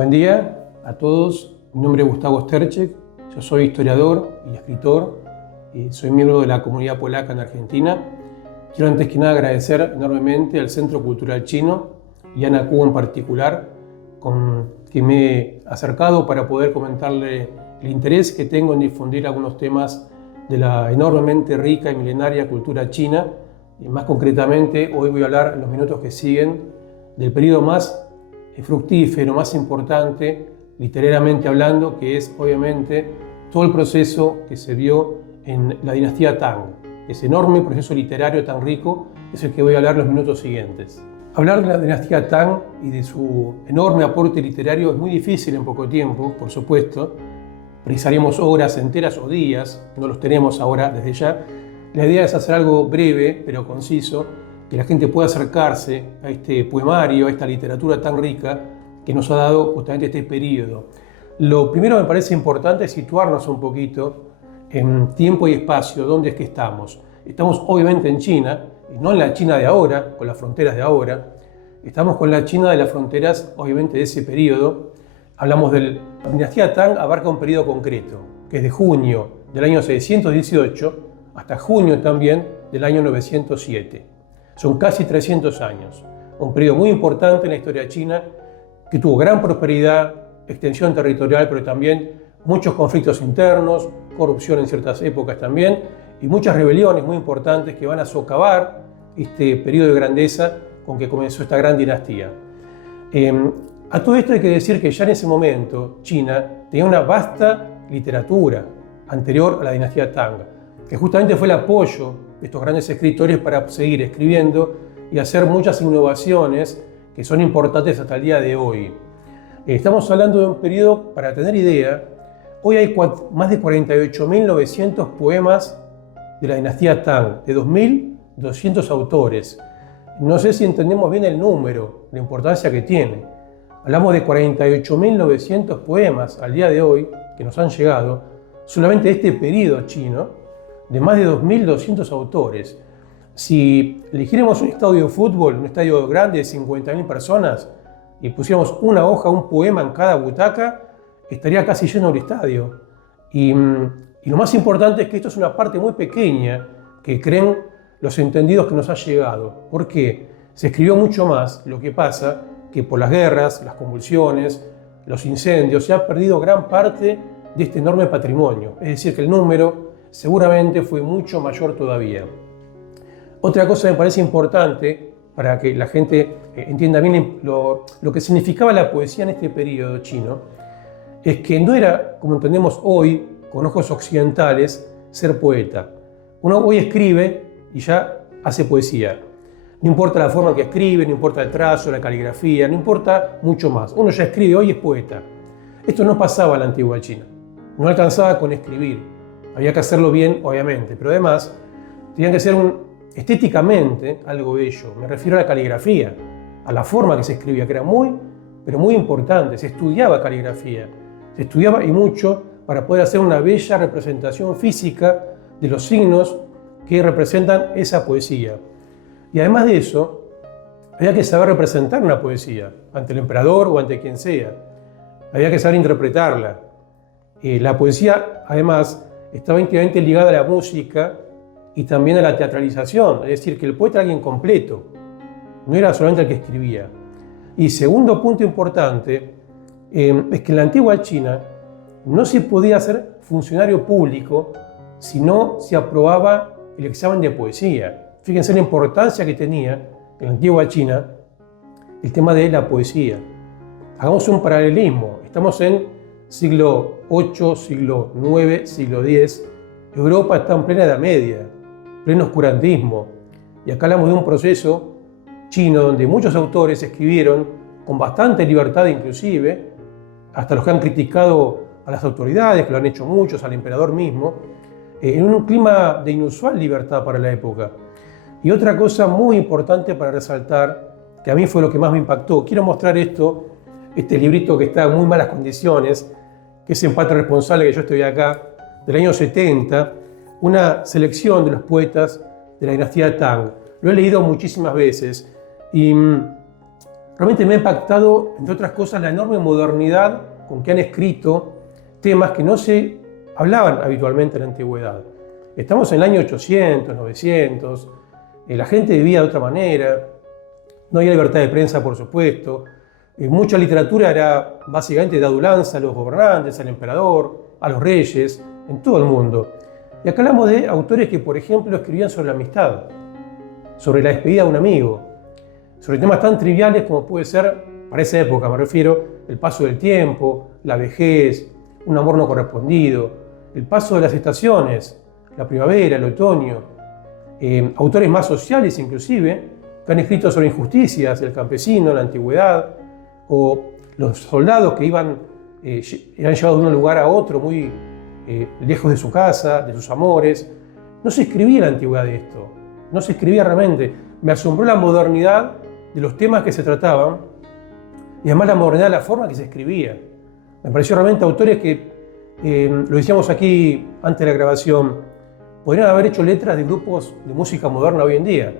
Buen día a todos, mi nombre es Gustavo Sterczek, yo soy historiador y escritor y soy miembro de la comunidad polaca en Argentina. Quiero antes que nada agradecer enormemente al Centro Cultural Chino y a Ana Q en particular, con que me he acercado para poder comentarle el interés que tengo en difundir algunos temas de la enormemente rica y milenaria cultura china. Y más concretamente, hoy voy a hablar en los minutos que siguen del periodo más fructífero, más importante, literariamente hablando, que es obviamente todo el proceso que se vio en la dinastía Tang. Ese enorme proceso literario tan rico es el que voy a hablar en los minutos siguientes. Hablar de la dinastía Tang y de su enorme aporte literario es muy difícil en poco tiempo, por supuesto. Precisaríamos horas enteras o días, no los tenemos ahora desde ya. La idea es hacer algo breve pero conciso, que la gente pueda acercarse a este poemario, a esta literatura tan rica que nos ha dado justamente este periodo. Lo primero que me parece importante es situarnos un poquito en tiempo y espacio, dónde es que estamos. Estamos obviamente en China, y no en la China de ahora, con las fronteras de ahora. Estamos con la China de las fronteras, obviamente, de ese periodo. Hablamos de la dinastía Tang, abarca un periodo concreto, que es de junio del año 618 hasta junio también del año 907. Son casi 300 años. Un periodo muy importante en la historia china, que tuvo gran prosperidad, extensión territorial, pero también muchos conflictos internos, corrupción en ciertas épocas también, y muchas rebeliones muy importantes que van a socavar este periodo de grandeza con que comenzó esta gran dinastía. A todo esto hay que decir que ya en ese momento China tenía una vasta literatura anterior a la dinastía Tang, que justamente fue el apoyo de estos grandes escritores para seguir escribiendo y hacer muchas innovaciones que son importantes hasta el día de hoy. Estamos hablando de un periodo, para tener idea, hoy hay más de 48.900 poemas de la dinastía Tang, de 2.200 autores. No sé si entendemos bien el número, la importancia que tiene. Hablamos de 48.900 poemas al día de hoy que nos han llegado solamente de este periodo chino, de más de 2.200 autores. Si eligiéramos un estadio de fútbol, un estadio grande de 50.000 personas, y pusiéramos una hoja, un poema en cada butaca, estaría casi lleno el estadio. Y lo más importante es que esto es una parte muy pequeña que creen los entendidos que nos ha llegado. ¿Por qué? Se escribió mucho más, lo que pasa que por las guerras, las convulsiones, los incendios, se ha perdido gran parte de este enorme patrimonio. Es decir, que el número seguramente fue mucho mayor todavía. Otra cosa que me parece importante para que la gente entienda bien lo que significaba la poesía en este periodo chino, es que no era, como entendemos hoy, con ojos occidentales, ser poeta. Uno hoy escribe y ya hace poesía. No importa la forma en que escribe, no importa el trazo, la caligrafía, no importa mucho más. Uno ya escribe hoy y es poeta. Esto no pasaba en la antigua China. No alcanzaba con escribir. Había que hacerlo bien, obviamente, pero además tenían que ser estéticamente algo bello. Me refiero a la caligrafía, a la forma que se escribía, que era muy, pero muy importante. Se estudiaba caligrafía, se estudiaba y mucho para poder hacer una bella representación física de los signos que representan esa poesía. Y además de eso, había que saber representar una poesía ante el emperador o ante quien sea. Había que saber interpretarla. La poesía, además, estaba íntimamente ligada a la música y también a la teatralización, es decir, que el poeta era alguien completo, no era solamente el que escribía. Y segundo punto importante, es que en la antigua China no se podía ser funcionario público si no se aprobaba el examen de poesía. Fíjense la importancia que tenía en la antigua China el tema de la poesía. Hagamos un paralelismo, estamos en siglo VIII, siglo IX, siglo X. Europa está en plena Edad Media, pleno oscurantismo. Y acá hablamos de un proceso chino donde muchos autores escribieron con bastante libertad inclusive, hasta los que han criticado a las autoridades, que lo han hecho muchos, al emperador mismo, en un clima de inusual libertad para la época. Y otra cosa muy importante para resaltar, que a mí fue lo que más me impactó, quiero mostrar este librito que está en muy malas condiciones, que es Empate Responsable, que yo estoy acá, del año 70, una selección de los poetas de la dinastía Tang. Lo he leído muchísimas veces y realmente me ha impactado, entre otras cosas, la enorme modernidad con que han escrito temas que no se hablaban habitualmente en la antigüedad. Estamos en el año 800, 900, la gente vivía de otra manera, no había libertad de prensa, por supuesto, mucha literatura era básicamente de adulanza a los gobernantes, al emperador, a los reyes, en todo el mundo. Y acá hablamos de autores que, por ejemplo, escribían sobre la amistad, sobre la despedida de un amigo, sobre temas tan triviales como puede ser, para esa época me refiero, el paso del tiempo, la vejez, un amor no correspondido, el paso de las estaciones, la primavera, el otoño, autores más sociales inclusive, que han escrito sobre injusticias del campesino, la antigüedad, o los soldados que eran llevados de un lugar a otro muy lejos de su casa, de sus amores. No se escribía en la antigüedad de esto, no se escribía realmente. Me asombró la modernidad de los temas que se trataban y además la modernidad de la forma que se escribía. Me pareció realmente autores que, lo decíamos aquí antes de la grabación, podrían haber hecho letras de grupos de música moderna hoy en día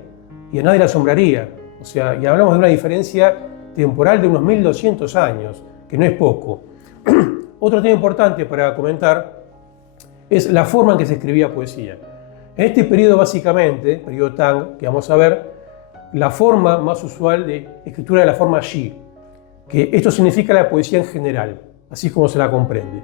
y a nadie le asombraría. O sea, y hablamos de una diferencia temporal de unos 1200 años, que no es poco. Otro tema importante para comentar es la forma en que se escribía poesía. En este periodo básicamente, periodo Tang, que vamos a ver, la forma más usual de escritura es la forma Shi, que esto significa la poesía en general, así es como se la comprende.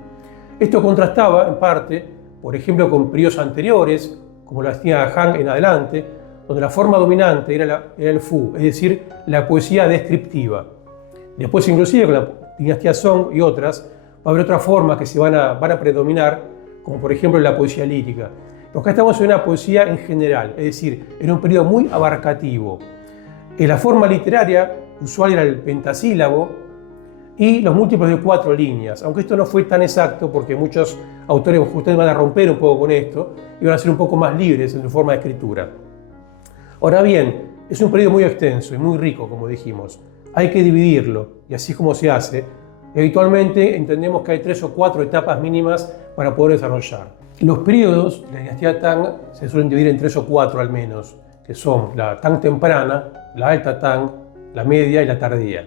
Esto contrastaba en parte, por ejemplo, con periodos anteriores, como la dinastía Han en adelante, donde la forma dominante era el Fu, es decir, la poesía descriptiva. Después, inclusive, con la dinastía Song y otras, va a haber otras formas que se van a predominar, como por ejemplo la poesía lírica. Pero acá estamos en una poesía en general, es decir, en un periodo muy abarcativo. La forma literaria usual era el pentasílabo y los múltiplos de 4 líneas, aunque esto no fue tan exacto porque muchos autores ustedes van a romper un poco con esto y van a ser un poco más libres en su forma de escritura. Ahora bien, es un periodo muy extenso y muy rico, como dijimos. Hay que dividirlo, y así es como se hace. Habitualmente entendemos que hay 3 o 4 etapas mínimas para poder desarrollar. Los periodos de la dinastía Tang se suelen dividir en 3 o 4 al menos, que son la Tang temprana, la alta Tang, la media y la tardía.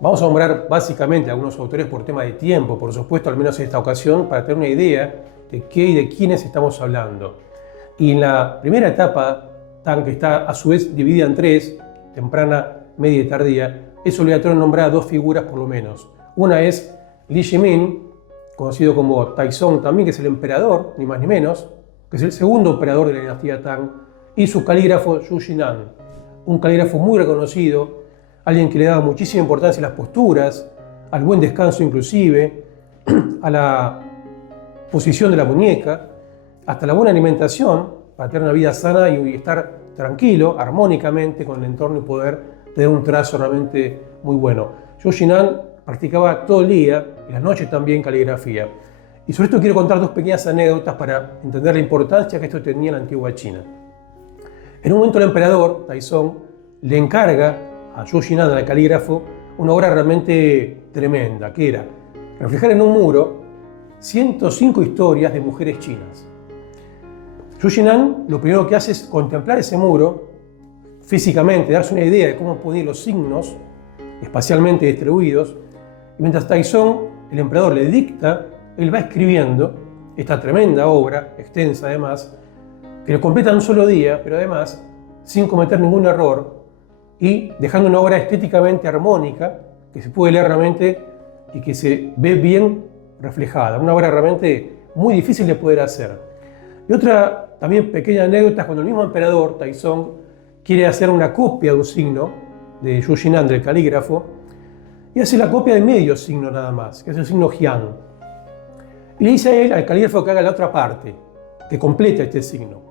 Vamos a nombrar básicamente algunos autores por tema de tiempo, por supuesto, al menos en esta ocasión, para tener una idea de qué y de quiénes estamos hablando. Y en la primera etapa Tang, que está a su vez dividida en 3, temprana, media y tardía, es obligatorio nombrar a 2 figuras por lo menos. Una es Li Shimin, conocido como Taizong también, que es el emperador, ni más ni menos, que es el segundo emperador de la dinastía Tang, y su calígrafo Zhu Jinan, un calígrafo muy reconocido, alguien que le daba muchísima importancia a las posturas, al buen descanso inclusive, a la posición de la muñeca, hasta la buena alimentación, para tener una vida sana y estar tranquilo, armónicamente con el entorno y poder tener un trazo realmente muy bueno. Zhu Jinan practicaba todo el día, y las noches también, caligrafía. Y sobre esto quiero contar 2 pequeñas anécdotas para entender la importancia que esto tenía en la antigua China. En un momento el emperador, Taizong, le encarga a Zhu Jinan, al calígrafo, una obra realmente tremenda, que era reflejar en un muro 105 historias de mujeres chinas. Zhu Jinan lo primero que hace es contemplar ese muro físicamente, darse una idea de cómo poner los signos espacialmente distribuidos, y mientras Taizong, el emperador, le dicta, él va escribiendo esta tremenda obra, extensa además, que lo completa en un solo día, pero además sin cometer ningún error y dejando una obra estéticamente armónica que se puede leer realmente y que se ve bien reflejada. Una obra realmente muy difícil de poder hacer. Y otra también pequeña anécdota es cuando el mismo emperador, Taizong, quiere hacer una copia de un signo de Zhu Jinan, del calígrafo, y hace la copia de medio signo nada más, que es el signo Jian. Y le dice a él, al calígrafo, que haga la otra parte, que complete este signo.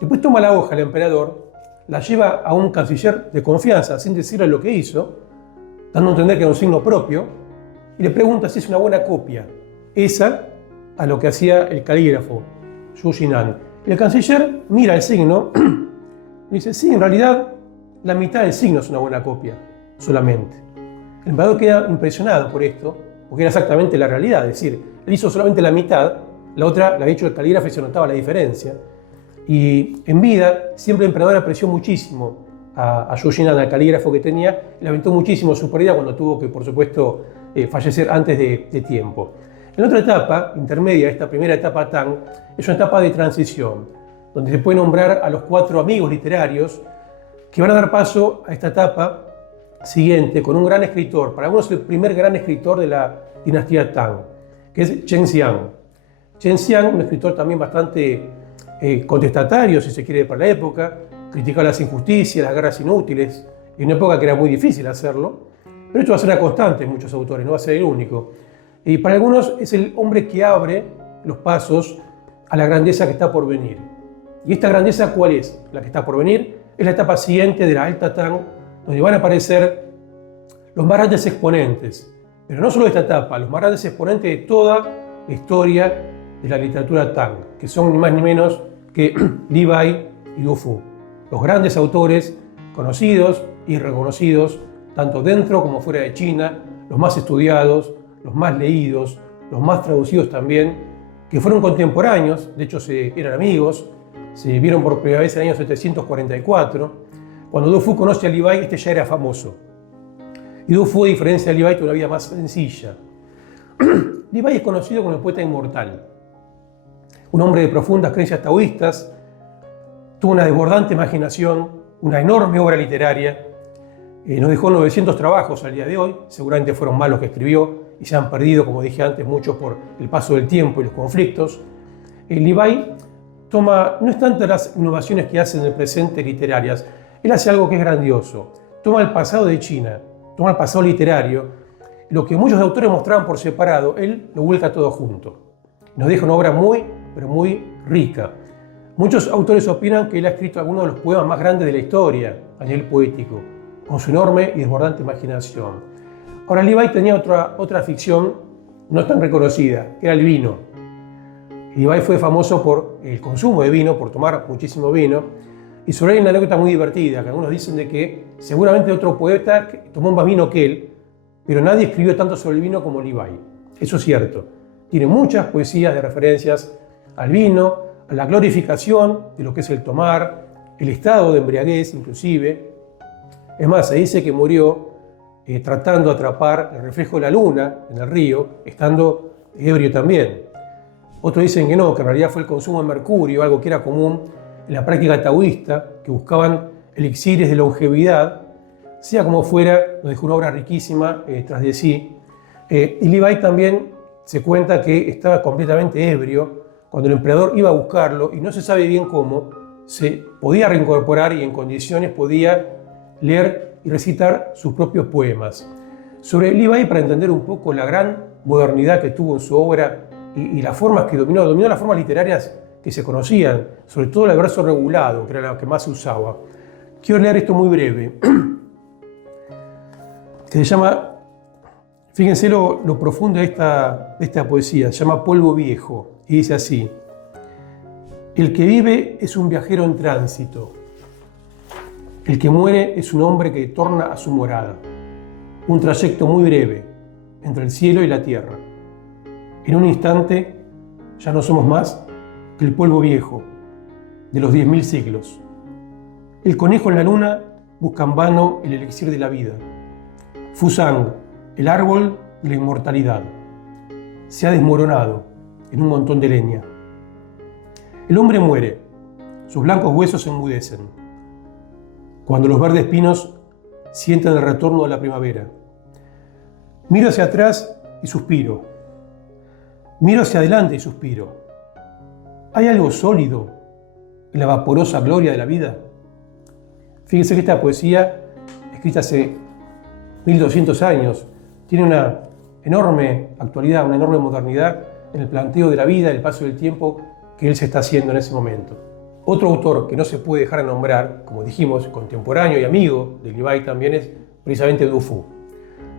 Después toma la hoja el emperador, la lleva a un canciller de confianza, sin decirle lo que hizo, dando a entender que era un signo propio, y le pregunta si es una buena copia, esa a lo que hacía el calígrafo, Zhu Jinan. Y el canciller mira el signo y dice, sí, en realidad la mitad del signo es una buena copia, solamente. El emperador queda impresionado por esto, porque era exactamente la realidad, es decir, él hizo solamente la mitad, la otra la había hecho el calígrafo y se notaba la diferencia. Y en vida, siempre el emperador apreció muchísimo a Zhou Jinan, al calígrafo que tenía, y lamentó muchísimo su pérdida cuando tuvo que, por supuesto, fallecer antes de tiempo. En otra etapa, intermedia, esta primera etapa Tang, es una etapa de transición, donde se puede nombrar a los 4 amigos literarios que van a dar paso a esta etapa siguiente con un gran escritor, para algunos el primer gran escritor de la dinastía Tang, que es Chen Xiang. Chen Xiang, un escritor también bastante contestatario, si se quiere, para la época, criticaba las injusticias, las guerras inútiles, en una época que era muy difícil hacerlo, pero esto va a ser una constante en muchos autores, no va a ser el único. Y para algunos es el hombre que abre los pasos a la grandeza que está por venir. ¿Y esta grandeza cuál es? La que está por venir es la etapa siguiente de la Alta Tang, donde van a aparecer los más grandes exponentes, pero no solo de esta etapa, los más grandes exponentes de toda la historia de la literatura Tang, que son ni más ni menos que Li Bai y Du Fu, los grandes autores conocidos y reconocidos, tanto dentro como fuera de China, los más estudiados, los más leídos, los más traducidos también, que fueron contemporáneos, de hecho eran amigos, se vieron por primera vez en el año 744. Cuando Du Fu conoce a Li Bai, este ya era famoso. Y Du Fu, a diferencia de Li Bai, tuvo una vida más sencilla. Li Bai es conocido como el poeta inmortal. Un hombre de profundas creencias taoístas, tuvo una desbordante imaginación, una enorme obra literaria. Nos dejó 900 trabajos al día de hoy, seguramente fueron más los que escribió y se han perdido, como dije antes, muchos por el paso del tiempo y los conflictos. Li Bai no es tanto las innovaciones que hace en el presente literarias, él hace algo que es grandioso. Toma el pasado de China, toma el pasado literario, lo que muchos autores mostraban por separado, él lo vuelca todo junto. Nos deja una obra muy, pero muy rica. Muchos autores opinan que él ha escrito algunos de los poemas más grandes de la historia a nivel poético, con su enorme y desbordante imaginación. Ahora, Li Bai tenía otra ficción no tan reconocida, que era el vino. Li Bai fue famoso por el consumo de vino, por tomar muchísimo vino, y sobre él hay una anécdota muy divertida, que algunos dicen de que seguramente otro poeta tomó más vino que él, pero nadie escribió tanto sobre el vino como Li Bai. Eso es cierto. Tiene muchas poesías de referencias al vino, a la glorificación de lo que es el tomar, el estado de embriaguez inclusive. Es más, se dice que murió tratando de atrapar el reflejo de la luna en el río, estando ebrio también. Otros dicen que no, que en realidad fue el consumo de mercurio, algo que era común en la práctica taoísta, que buscaban elixires de longevidad. Sea como fuera, nos dejó una obra riquísima tras de sí. Y Li Bai también se cuenta que estaba completamente ebrio cuando el emperador iba a buscarlo y no se sabe bien cómo, se podía reincorporar y en condiciones podía leer y recitar sus propios poemas. Sobre Li Bai, para entender un poco la gran modernidad que tuvo en su obra y las formas que dominó las formas literarias que se conocían, sobre todo el verso regulado, que era lo que más se usaba. Quiero leer esto muy breve, que se llama, fíjense lo profundo de esta poesía, se llama Polvo Viejo, y dice así: el que vive es un viajero en tránsito, el que muere es un hombre que torna a su morada, un trayecto muy breve entre el cielo y la tierra. En un instante ya no somos más que el polvo viejo de los 10.000 siglos. El conejo en la luna busca en vano el elixir de la vida. Fusang, el árbol de la inmortalidad, se ha desmoronado en un montón de leña. El hombre muere, sus blancos huesos se enmudecen, cuando los verdes pinos sienten el retorno de la primavera. Miro hacia atrás y suspiro. Miro hacia adelante y suspiro. ¿Hay algo sólido en la vaporosa gloria de la vida? Fíjense que esta poesía, escrita hace 1200 años, tiene una enorme actualidad, una enorme modernidad en el planteo de la vida, el paso del tiempo que él se está haciendo en ese momento. Otro autor que no se puede dejar de nombrar, como dijimos, contemporáneo y amigo de Li Bai también, es precisamente Du Fu.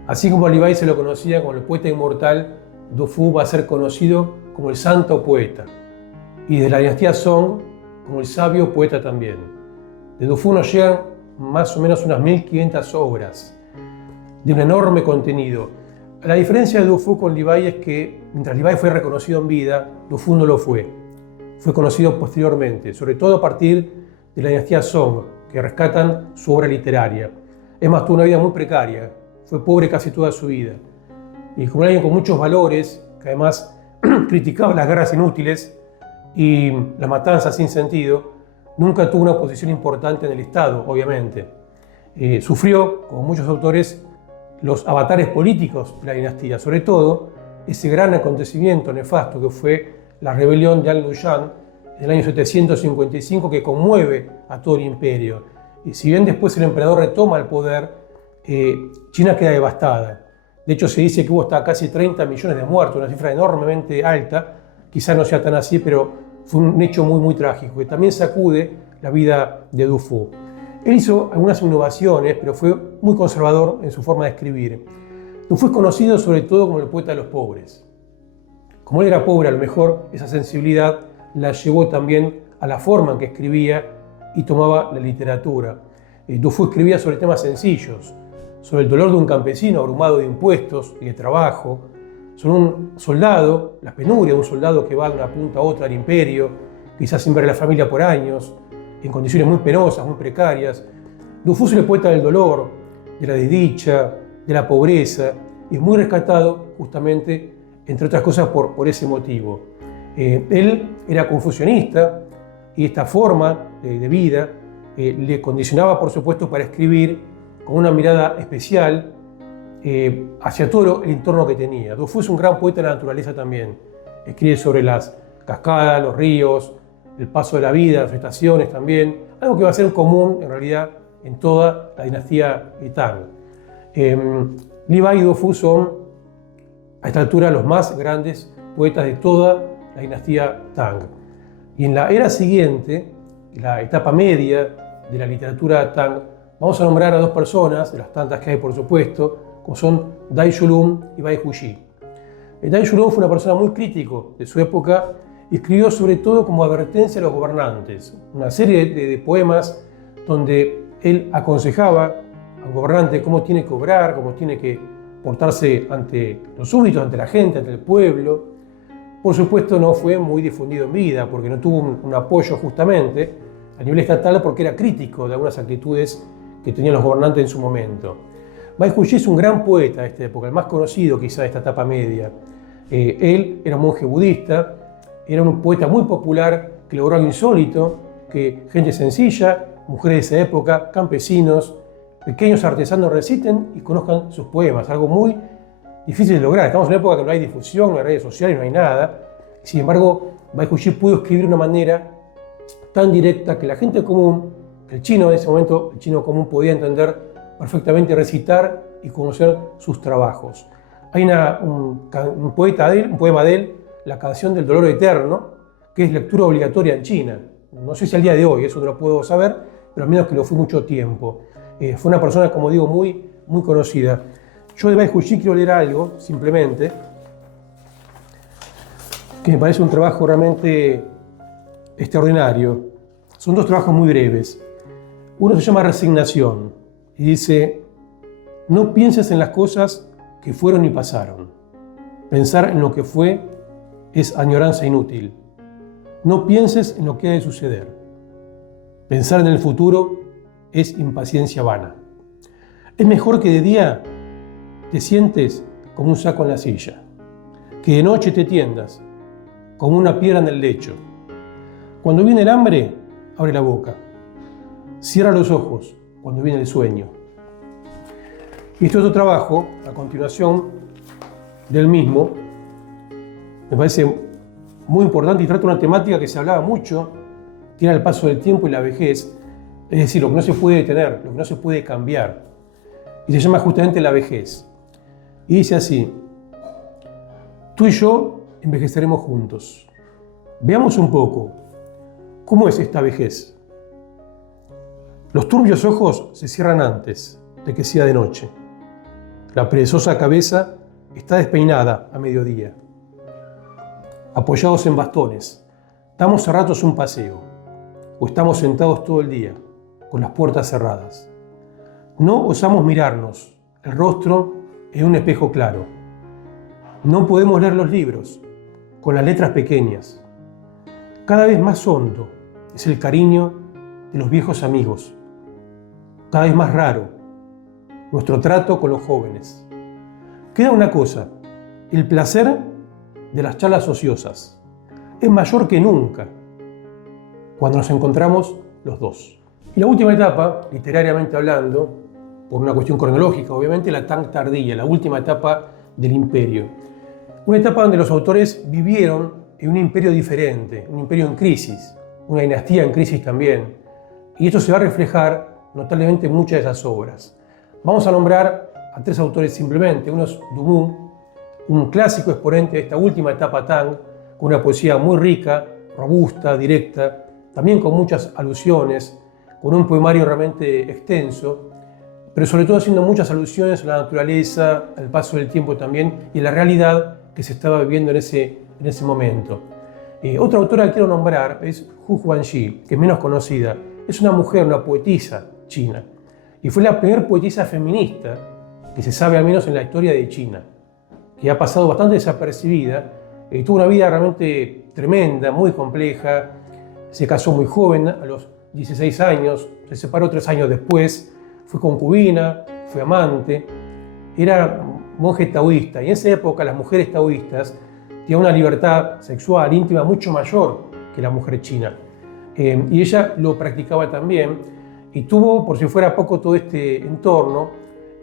Así como a Li Bai se lo conocía como el poeta inmortal, Du Fu va a ser conocido como el santo poeta, y de la dinastía Song como el sabio poeta también. De Du Fu nos llegan más o menos unas 1500 obras de un enorme contenido. La diferencia de Du Fu con Li Bai es que mientras Li Bai fue reconocido en vida, Du Fu no lo fue. Fue conocido posteriormente, sobre todo a partir de la dinastía Song, que rescatan su obra literaria. Es más, tuvo una vida muy precaria, fue pobre casi toda su vida. Y como alguien con muchos valores, que además criticaba las guerras inútiles y las matanzas sin sentido, nunca tuvo una posición importante en el Estado, obviamente. Sufrió, como muchos autores, los avatares políticos de la dinastía, sobre todo ese gran acontecimiento nefasto que fue la rebelión de Al-Nushan en el año 755, que conmueve a todo el imperio. Y si bien después el emperador retoma el poder, China queda devastada. De hecho, se dice que hubo hasta casi 30 millones de muertos, una cifra enormemente alta. Quizás no sea tan así, pero fue un hecho muy, muy trágico, que también sacude la vida de Du Fu. Él hizo algunas innovaciones, pero fue muy conservador en su forma de escribir. Du Fu es conocido sobre todo como el poeta de los pobres. Como él era pobre, a lo mejor esa sensibilidad la llevó también a la forma en que escribía y tomaba la literatura. Du Fu escribía sobre temas sencillos, sobre el dolor de un campesino abrumado de impuestos y de trabajo, sobre un soldado, la penuria de un soldado que va de una punta a otra del imperio, quizás sin ver a la familia por años, en condiciones muy penosas, muy precarias. Du Fu es el poeta del dolor, de la desdicha, de la pobreza, y es muy rescatado justamente, entre otras cosas, por ese motivo. Él era confucionista y esta forma de vida le condicionaba, por supuesto, para escribir con una mirada especial hacia todo el entorno que tenía. Du Fu es un gran poeta de la naturaleza también. Escribe sobre las cascadas, los ríos, el paso de la vida, las estaciones también, algo que va a ser común en realidad en toda la dinastía Tang. Li Bai y Du Fu son a esta altura los más grandes poetas de toda la dinastía Tang. Y en la era siguiente, la etapa media de la literatura Tang, vamos a nombrar a dos personas, de las tantas que hay por supuesto, como son Dai Yulun y Bai Huyi. Dai Yulun fue una persona muy crítico de su época y escribió sobre todo como advertencia a los gobernantes, una serie de poemas donde él aconsejaba al gobernante cómo tiene que obrar, cómo tiene que portarse ante los súbditos, ante la gente, ante el pueblo. Por supuesto no fue muy difundido en vida porque no tuvo un apoyo justamente a nivel estatal porque era crítico de algunas actitudes que tenían los gobernantes en su momento. Bai Huyi es un gran poeta de esta época, el más conocido quizá de esta etapa media. Él era un monje budista, era un poeta muy popular que logró algo insólito, que gente sencilla, mujeres de esa época, campesinos, pequeños artesanos reciten y conozcan sus poemas, algo muy difícil de lograr. Estamos en una época que no hay difusión, no hay redes sociales, no hay nada. Sin embargo, Bai Huyi pudo escribir de una manera tan directa que la gente común, que el chino en ese momento, el chino común podía entender perfectamente, recitar y conocer sus trabajos. Hay un poema de él, La canción del dolor eterno, que es lectura obligatoria en China. No sé si al día de hoy, eso no lo puedo saber, pero al menos que lo fue mucho tiempo. Fue una persona, como digo, muy, muy conocida. Yo de Bai Huyi quiero leer algo, simplemente, que me parece un trabajo realmente extraordinario. Son dos trabajos muy breves. Uno se llama Resignación y dice: no pienses en las cosas que fueron y pasaron. Pensar en lo que fue es añoranza inútil. No pienses en lo que ha de suceder. Pensar en el futuro es impaciencia vana. Es mejor que de día te sientes como un saco en la silla, que de noche te tiendas como una piedra en el lecho. Cuando viene el hambre, abre la boca. Cierra los ojos cuando viene el sueño. Y este otro trabajo, a continuación del mismo, me parece muy importante y trata una temática que se hablaba mucho, que era el paso del tiempo y la vejez, es decir, lo que no se puede detener, lo que no se puede cambiar. Y se llama justamente la vejez. Y dice así: tú y yo envejeceremos juntos. Veamos un poco, ¿cómo es esta vejez? Los turbios ojos se cierran antes de que sea de noche. La perezosa cabeza está despeinada a mediodía. Apoyados en bastones, damos a ratos un paseo, o estamos sentados todo el día, con las puertas cerradas. No osamos mirarnos el rostro en un espejo claro. No podemos leer los libros con las letras pequeñas. Cada vez más hondo es el cariño de los viejos amigos, cada vez más raro, nuestro trato con los jóvenes. Queda una cosa, el placer de las charlas ociosas es mayor que nunca cuando nos encontramos los dos. Y la última etapa, literariamente hablando, por una cuestión cronológica, obviamente, la Tang tardía, la última etapa del imperio. Una etapa donde los autores vivieron en un imperio diferente, un imperio en crisis, una dinastía en crisis también. Y esto se va a reflejar notablemente en muchas de esas obras. Vamos a nombrar a 3 autores simplemente. Uno es Du Mu, un clásico exponente de esta última etapa Tang, con una poesía muy rica, robusta, directa, también con muchas alusiones, con un poemario realmente extenso, pero sobre todo haciendo muchas alusiones a la naturaleza, al paso del tiempo también y a la realidad que se estaba viviendo en ese momento. Otra autora que quiero nombrar es Hu Guangxi, que es menos conocida. Es una mujer, una poetisa china, y fue la primera poetisa feminista que se sabe al menos en la historia de China, que ha pasado bastante desapercibida. Tuvo una vida realmente tremenda, muy compleja. Se casó muy joven, a los 16 años, se separó 3 años después, fue concubina, fue amante, era monje taoísta, y en esa época las mujeres taoístas tenían una libertad sexual íntima mucho mayor que la mujer china. Y ella lo practicaba también, y tuvo, por si fuera poco todo este entorno,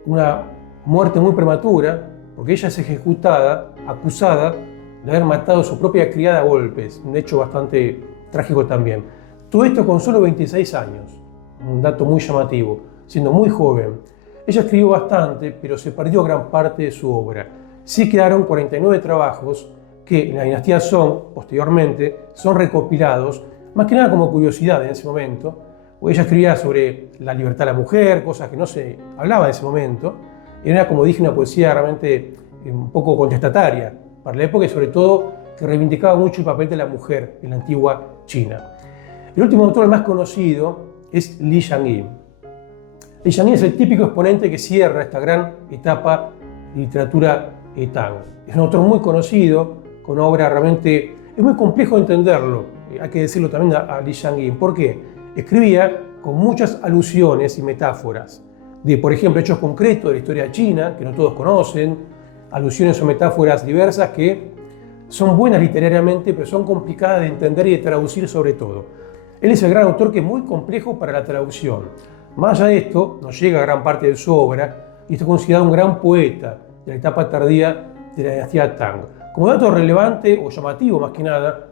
una muerte muy prematura, porque ella es ejecutada, acusada de haber matado a su propia criada a golpes, un hecho bastante trágico también. Todo esto con solo 26 años, un dato muy llamativo, siendo muy joven. Ella escribió bastante, pero se perdió gran parte de su obra. Sí quedaron 49 trabajos que en la dinastía Song, posteriormente, son recopilados, más que nada como curiosidad en ese momento. Ella escribía sobre la libertad de la mujer, cosas que no se hablaba en ese momento. Era, como dije, una poesía realmente un poco contestataria para la época y sobre todo que reivindicaba mucho el papel de la mujer en la antigua China. El último autor, el más conocido, es Li Yangyi. Li Yangyi es el típico exponente que cierra esta gran etapa de literatura Tang. Es un autor muy conocido, con una obra realmente... Es muy complejo entenderlo, hay que decirlo también a Li Yangyi. ¿Por qué? Escribía con muchas alusiones y metáforas de, por ejemplo, hechos concretos de la historia china, que no todos conocen, alusiones o metáforas diversas que son buenas literariamente, pero son complicadas de entender y de traducir sobre todo. Él es el gran autor que es muy complejo para la traducción. Más allá de esto, nos llega gran parte de su obra y está considerado un gran poeta de la etapa tardía de la dinastía Tang. Como dato relevante o llamativo más que nada,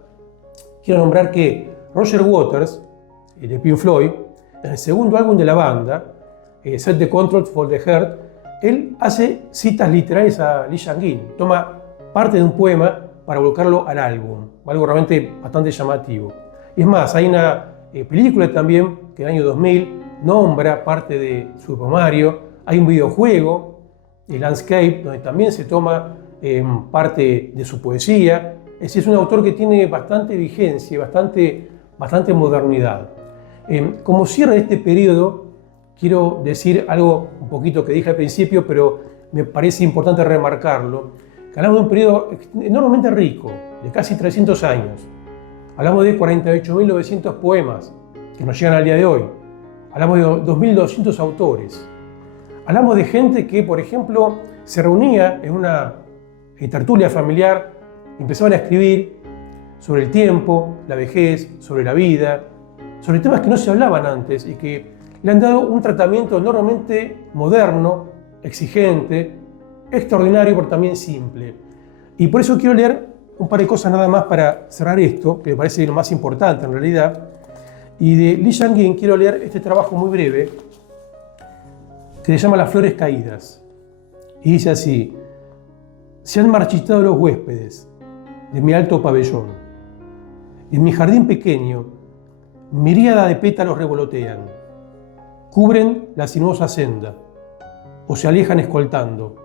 quiero nombrar que Roger Waters, de Pink Floyd, en el segundo álbum de la banda, Set the Controls for the Heart, él hace citas literarias a Li Yangyi, toma parte de un poema para volcarlo al álbum, algo realmente bastante llamativo. Y es más, hay una película también que en el año 2000 nombra parte de su poemario, hay un videojuego, el Landscape, donde también se toma parte de su poesía. Es decir, es un autor que tiene bastante vigencia, bastante modernidad. Como cierre de este periodo, quiero decir algo un poquito que dije al principio, pero me parece importante remarcarlo, que hablamos de un periodo enormemente rico, de casi 300 años. Hablamos de 48.900 poemas que nos llegan al día de hoy. Hablamos de 2.200 autores. Hablamos de gente que, por ejemplo, se reunía en una tertulia familiar, empezaban a escribir sobre el tiempo, la vejez, sobre la vida, sobre temas que no se hablaban antes y que le han dado un tratamiento enormemente moderno, exigente, extraordinario, pero también simple. Y por eso quiero leer un par de cosas nada más para cerrar esto, que me parece lo más importante en realidad. Y de Li Yangyi quiero leer este trabajo muy breve, que se llama Las flores caídas. Y dice así: se han marchitado los huéspedes de mi alto pabellón. En mi jardín pequeño, miríada de pétalos revolotean, cubren la sinuosa senda, o se alejan escoltando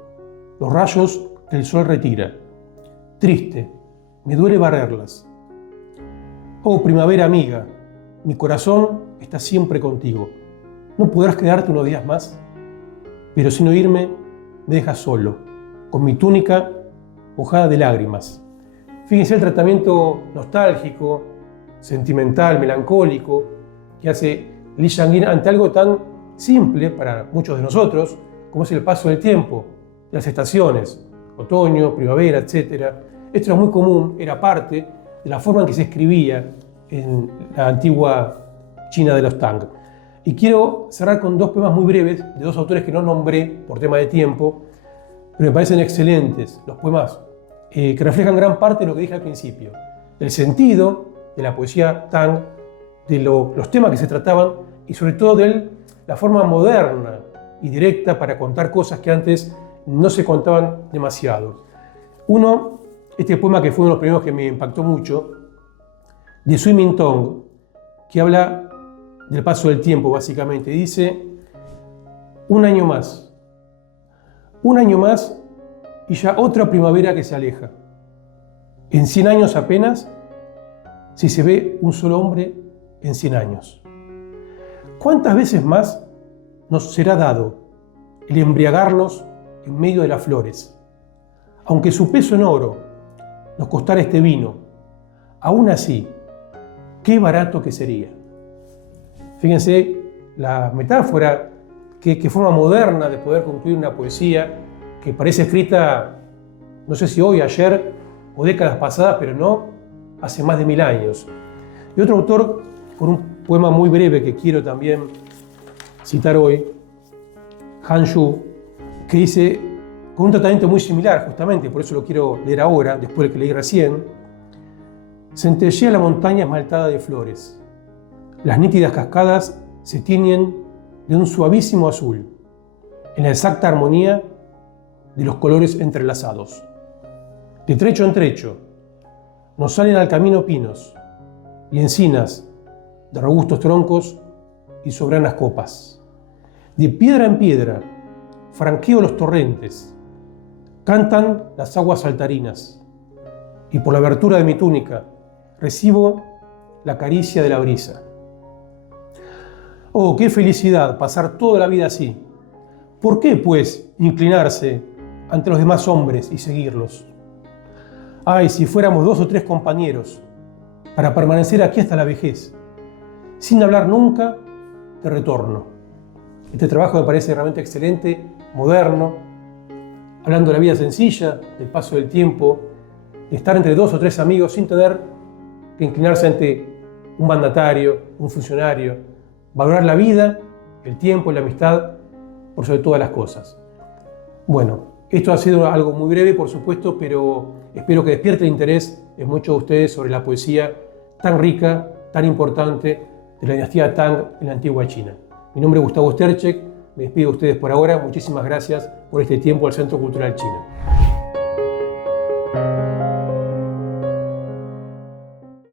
los rayos que el sol retira. Triste, me duele barrerlas. Oh primavera amiga, mi corazón está siempre contigo. ¿No podrás quedarte unos días más? Pero sin oírme, me dejas solo, con mi túnica mojada de lágrimas. Fíjense el tratamiento nostálgico, sentimental, melancólico, que hace Li Yangyi ante algo tan simple para muchos de nosotros, como es el paso del tiempo, las estaciones, otoño, primavera, etc. Esto era muy común, era parte de la forma en que se escribía en la antigua China de los Tang. Y quiero cerrar con dos poemas muy breves de dos autores que no nombré por tema de tiempo, pero me parecen excelentes, los poemas que reflejan gran parte de lo que dije al principio, del sentido de la poesía Tang, de los temas que se trataban y sobre todo de la forma moderna y directa para contar cosas que antes no se contaban demasiado. Uno, este poema que fue uno de los primeros que me impactó mucho, de Sui Mintong, que habla del paso del tiempo básicamente. Dice: un año más y ya otra primavera que se aleja. En 100 años apenas, si se ve un solo hombre en 100 años. ¿Cuántas veces más nos será dado el embriagarnos en medio de las flores? Aunque su peso en oro nos costara este vino, aún así, qué barato que sería. Fíjense la metáfora, qué forma moderna de poder concluir una poesía que parece escrita, no sé si hoy, ayer o décadas pasadas, pero no hace más de 1000 años. Y otro autor, con un poema muy breve que quiero también citar hoy, Han Yu, que dice, con un tratamiento muy similar, justamente, por eso lo quiero leer ahora, después del que leí recién: centellea la montaña esmaltada de flores. Las nítidas cascadas se tiñen de un suavísimo azul, en la exacta armonía de los colores entrelazados. De trecho en trecho nos salen al camino pinos y encinas de robustos troncos y sobranas copas. De piedra en piedra franqueo los torrentes, cantan las aguas saltarinas, y por la abertura de mi túnica recibo la caricia de la brisa. Oh, qué felicidad pasar toda la vida así. ¿Por qué, pues, inclinarse ante los demás hombres y seguirlos? Ay, si fuéramos 2 o 3 compañeros para permanecer aquí hasta la vejez, sin hablar nunca de retorno. Este trabajo me parece realmente excelente, moderno, hablando de la vida sencilla, del paso del tiempo, de estar entre 2 o 3 amigos sin tener que inclinarse ante un mandatario, un funcionario, valorar la vida, el tiempo y la amistad por sobre todas las cosas. Bueno, esto ha sido algo muy breve, por supuesto, pero espero que despierte el interés en muchos de ustedes sobre la poesía tan rica, tan importante de la dinastía Tang en la antigua China. Mi nombre es Gustavo Sterchek, me despido de ustedes por ahora. Muchísimas gracias por este tiempo al Centro Cultural Chino.